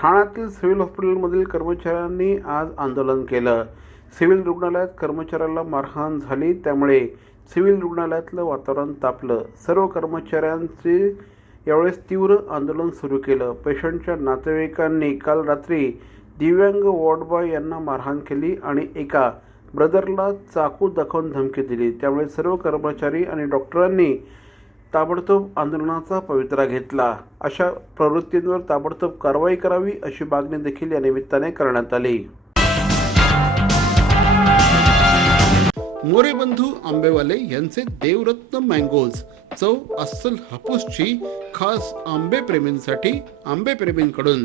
ठाण्यातील सिव्हिल हॉस्पिटलमधील कर्मचाऱ्यांनी आज आंदोलन केलं. सिव्हिल रुग्णालयात कर्मचाऱ्याला मारहाण झाली त्यामुळे सिव्हिल रुग्णालयातलं वातावरण तापलं. सर्व कर्मचाऱ्यांचे यावेळेस तीव्र आंदोलन सुरू केलं. पेशंटच्या नातेवाईकांनी काल रात्री दिव्यांग वॉर्डबॉय यांना मारहाण केली आणि एका ब्रदरला चाकू दाखवून धमकी दिली. त्यामुळे सर्व कर्मचारी आणि डॉक्टरांनी ताबडतोब आंदोलनाचा पवित्रा घेतला. अशा प्रवृत्तींवर ताबडतोब कारवाई करावी अशी मागणी देखील या निमित्ताने करण्यात आली. मोरे बंधू आंबेवाले यांचे देवरत्न मँगोज चव अस्सल हापूसची खास आंबे प्रेमींसाठी आंबे प्रेमींकडून